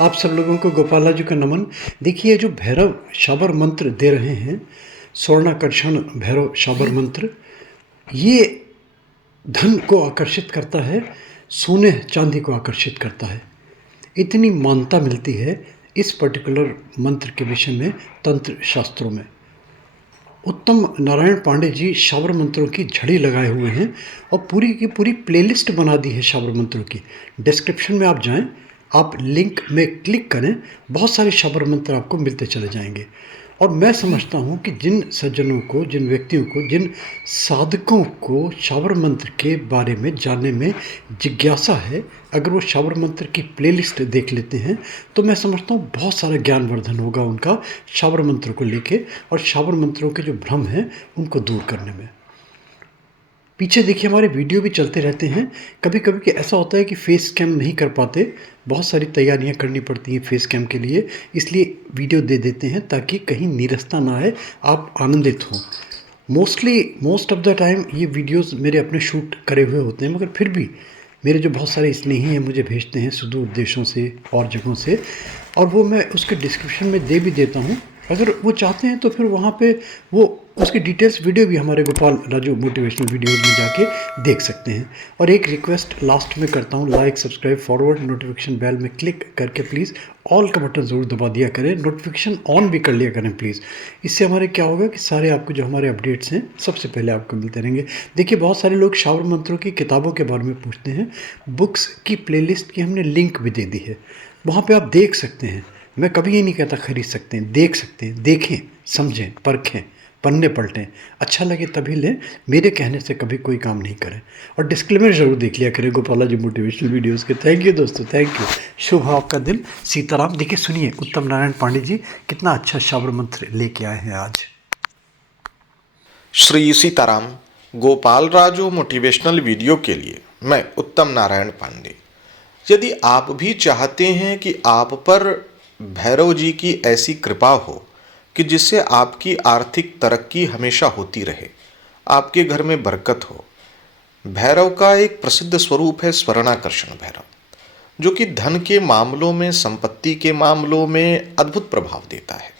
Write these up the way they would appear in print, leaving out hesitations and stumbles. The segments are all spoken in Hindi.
आप सब लोगों को गोपाला जी का नमन। देखिए जो भैरव शाबर मंत्र दे रहे हैं, स्वर्णाकर्षण भैरव शाबर मंत्र, ये धन को आकर्षित करता है, सोने चांदी को आकर्षित करता है। इतनी मान्यता मिलती है इस पर्टिकुलर मंत्र के विषय में तंत्र शास्त्रों में। उत्तम नारायण पांडे जी शाबर मंत्रों की झड़ी लगाए हुए हैं और पूरी की पूरी प्लेलिस्ट बना दी है शाबर मंत्रों की। डिस्क्रिप्शन में आप जाएं, आप लिंक में क्लिक करें, बहुत सारे शाबर मंत्र आपको मिलते चले जाएंगे। और मैं समझता हूँ कि जिन सज्जनों को, जिन व्यक्तियों को, जिन साधकों को शाबर मंत्र के बारे में जानने में जिज्ञासा है, अगर वो शाबर मंत्र की प्लेलिस्ट देख लेते हैं तो मैं समझता हूँ बहुत सारा ज्ञानवर्धन होगा उनका शाबर मंत्र को लेके, और शाबर मंत्रों के जो भ्रम हैं उनको दूर करने में। पीछे देखिए हमारे वीडियो भी चलते रहते हैं। कभी कभी कि ऐसा होता है कि फेस कैम नहीं कर पाते, बहुत सारी तैयारियां करनी पड़ती हैं फेस कैम के लिए, इसलिए वीडियो दे देते हैं ताकि कहीं नीरसता ना आए, आप आनंदित हों। मोस्ट ऑफ द टाइम ये वीडियोस मेरे अपने शूट करे हुए होते हैं, मगर फिर भी मेरे जो बहुत सारे स्नेही हैं मुझे भेजते हैं सुदूर देशों से और जगहों से, और वो मैं उसके डिस्क्रिप्शन में दे भी देता हूँ। अगर वो चाहते हैं तो फिर वहाँ पे वो उसकी डिटेल्स वीडियो भी हमारे गोपाल राजू मोटिवेशनल वीडियोज़ में जाके देख सकते हैं। और एक रिक्वेस्ट लास्ट में करता हूँ, like subscribe forward notification bell में क्लिक करके प्लीज़ ऑल का बटन ज़रूर दबा दिया करें, नोटिफिकेशन ऑन भी कर लिया करें प्लीज़। इससे हमारे क्या होगा कि सारे आपको जो हमारे अपडेट्स हैं सबसे पहले आपको मिलते रहेंगे। देखिए बहुत सारे लोग शाबर मंत्रों की किताबों के बारे में पूछते हैं, बुक्स की प्लेलिस्ट की हमने लिंक भी दे दी है, वहाँ पे आप देख सकते हैं। मैं कभी ये नहीं कहता खरीद सकते हैं, देख सकते हैं, देखें, समझें, परखें, पन्ने पलटें, अच्छा लगे तभी लें, मेरे कहने से कभी कोई काम नहीं करें। और डिस्क्लेमर जरूर देख लिया करें गोपाला जी मोटिवेशनल वीडियोस के। थैंक यू दोस्तों, थैंक यू। शुभ हो आपका दिन। सीताराम। देखिए सुनिए उत्तम नारायण पांडे जी कितना अच्छा शाबर मंत्र लेके आए हैं आज। श्री सीताराम। गोपाल राजू मोटिवेशनल वीडियो के लिए मैं उत्तम नारायण पांडे। यदि आप भी चाहते हैं कि आप पर भैरव जी की ऐसी कृपा हो कि जिससे आपकी आर्थिक तरक्की हमेशा होती रहे, आपके घर में बरकत हो, भैरव का एक प्रसिद्ध स्वरूप है स्वर्णाकर्षण भैरव, जो कि धन के मामलों में, संपत्ति के मामलों में अद्भुत प्रभाव देता है।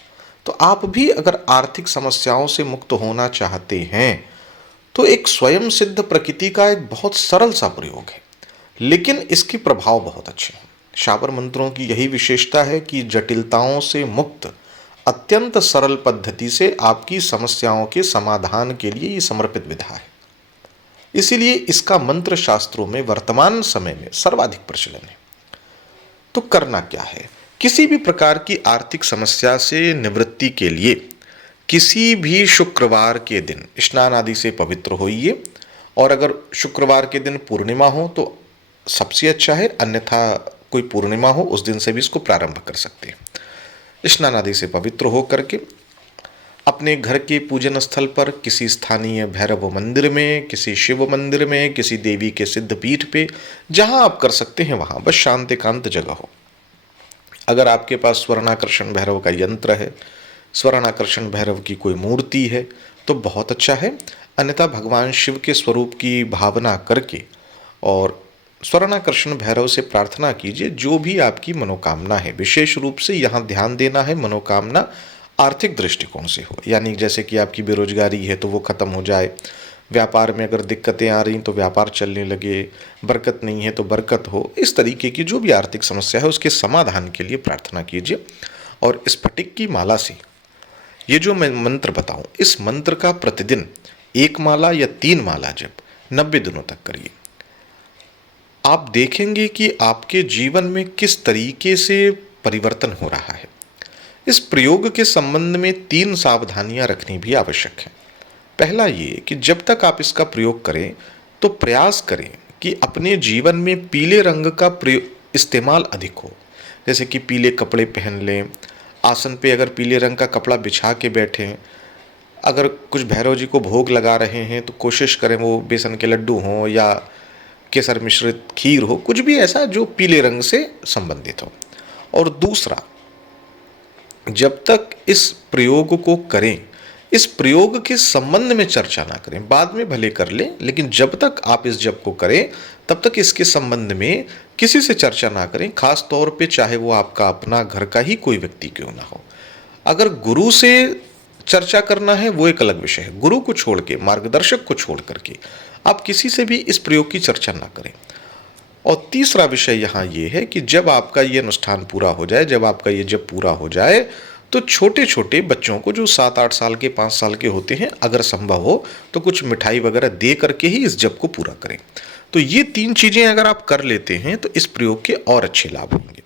तो आप भी अगर आर्थिक समस्याओं से मुक्त होना चाहते हैं तो एक स्वयं सिद्ध प्रकृति का एक बहुत सरल सा प्रयोग है, लेकिन इसके प्रभाव बहुत अच्छे हैं। शाबर मंत्रों की यही विशेषता है कि जटिलताओं से मुक्त अत्यंत सरल पद्धति से आपकी समस्याओं के समाधान के लिए ये समर्पित विधा है। इसीलिए इसका मंत्र शास्त्रों में वर्तमान समय में सर्वाधिक प्रचलन है। तो करना क्या है? किसी भी प्रकार की आर्थिक समस्या से निवृत्ति के लिए किसी भी शुक्रवार के दिन स्नान आदि से पवित्र होइए, और अगर शुक्रवार के दिन पूर्णिमा हो तो सबसे अच्छा है, अन्यथा कोई पूर्णिमा हो उस दिन से भी इसको प्रारंभ कर सकते हैं। स्नान आदि से पवित्र हो करके अपने घर के पूजन स्थल पर, किसी स्थानीय भैरव मंदिर में, किसी शिव मंदिर में, किसी देवी के सिद्ध पीठ पे, जहां आप कर सकते हैं वहां, बस शांत एकांत जगह हो। अगर आपके पास स्वर्णाकर्षण भैरव का यंत्र है, स्वर्णाकर्षण भैरव की कोई मूर्ति है तो बहुत अच्छा है, अन्यथा भगवान शिव के स्वरूप की भावना करके और स्वर्णाकर्षण भैरव से प्रार्थना कीजिए जो भी आपकी मनोकामना है। विशेष रूप से यहाँ ध्यान देना है मनोकामना आर्थिक दृष्टिकोण से हो, यानी जैसे कि आपकी बेरोजगारी है तो वो खत्म हो जाए, व्यापार में अगर दिक्कतें आ रही तो व्यापार चलने लगे, बरकत नहीं है तो बरकत हो। इस तरीके की जो भी आर्थिक समस्या है उसके समाधान के लिए प्रार्थना कीजिए। और स्फटिक की माला से ये जो मैं मंत्र बताऊं, इस मंत्र का प्रतिदिन 1 माला या 3 माला जप 90 दिनों तक करिए। आप देखेंगे कि आपके जीवन में किस तरीके से परिवर्तन हो रहा है। इस प्रयोग के संबंध में 3 सावधानियां रखनी भी आवश्यक है। पहला ये कि जब तक आप इसका प्रयोग करें तो प्रयास करें कि अपने जीवन में पीले रंग का इस्तेमाल अधिक हो। जैसे कि पीले कपड़े पहन लें, आसन पे अगर पीले रंग का कपड़ा बिछा के बैठें, अगर कुछ भैरव जी को भोग लगा रहे हैं तो कोशिश करें वो बेसन के लड्डू हों या केसर मिश्रित खीर हो, कुछ भी ऐसा जो पीले रंग से संबंधित हो। और दूसरा, जब तक इस प्रयोग को करें, इस प्रयोग के संबंध में चर्चा ना करें, बाद में भले कर लें, लेकिन जब तक आप इस जप को करें तब तक इसके संबंध में किसी से चर्चा ना करें, खास तौर पे चाहे वो आपका अपना घर का ही कोई व्यक्ति क्यों ना हो। अगर गुरु से चर्चा करना है वो एक अलग विषय है, गुरु को छोड़ के, मार्गदर्शक को छोड़ करके आप किसी से भी इस प्रयोग की चर्चा ना करें। और तीसरा विषय यहाँ ये है कि जब आपका ये अनुष्ठान पूरा हो जाए, जब आपका ये जप पूरा हो जाए, तो छोटे छोटे बच्चों को जो 7-8 साल के, 5 साल के होते हैं, अगर संभव हो तो कुछ मिठाई वगैरह दे करके ही इस जप को पूरा करें। तो ये 3 चीज़ें अगर आप कर लेते हैं तो इस प्रयोग के और अच्छे लाभ होंगे।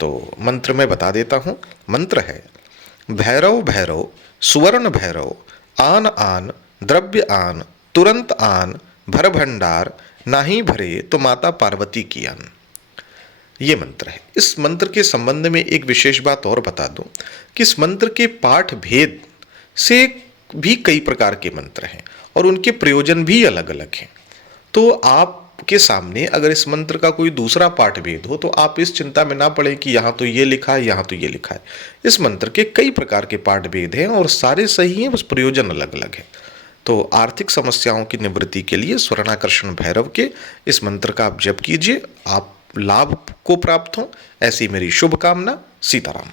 तो मंत्र मैं बता देता हूँ। मंत्र है भैरव भैरव सुवर्ण भैरव आन आन द्रव्य आन तुरंत आन भर भंडार नाही भरे तो माता पार्वती की आन। ये मंत्र है। इस मंत्र के संबंध में एक विशेष बात और बता दूं कि इस मंत्र के पाठ भेद से भी कई प्रकार के मंत्र हैं और उनके प्रयोजन भी अलग अलग हैं। तो आपके सामने अगर इस मंत्र का कोई दूसरा पाठ भेद हो तो आप इस चिंता में ना पड़े कि यहाँ तो ये लिखा है, यहाँ तो ये लिखा है। इस मंत्र के कई प्रकार के पाठ भेद हैं और सारे सही हैं, बस प्रयोजन अलग अलग है। तो आर्थिक समस्याओं की निवृत्ति के लिए स्वर्णाकर्षण भैरव के इस मंत्र का आप जप कीजिए, आप लाभ को प्राप्त हो, ऐसी मेरी शुभकामना। सीताराम।